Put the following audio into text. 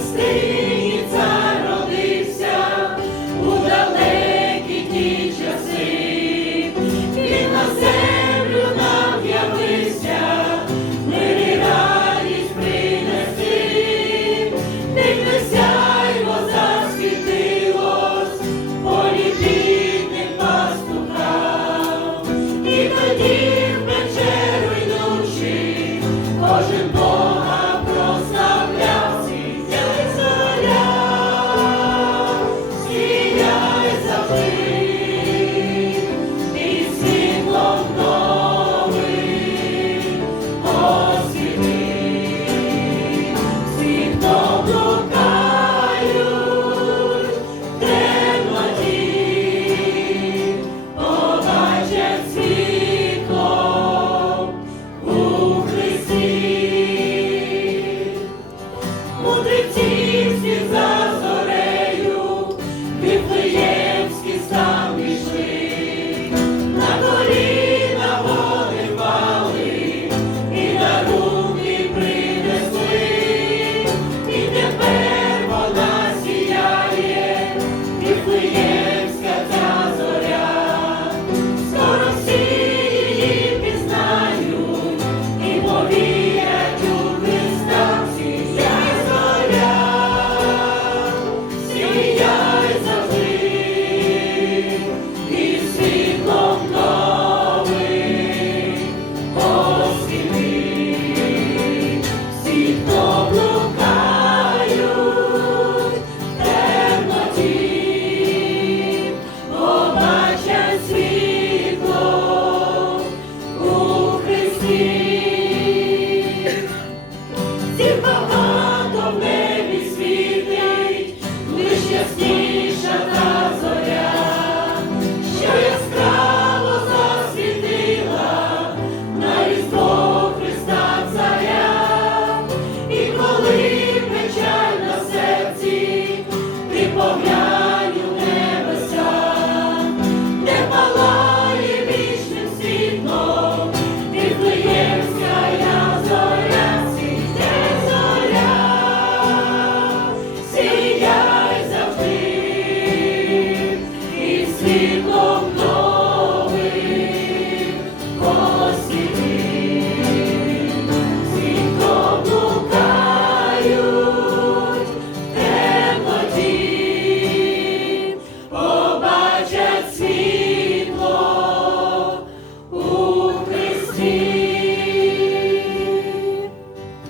stay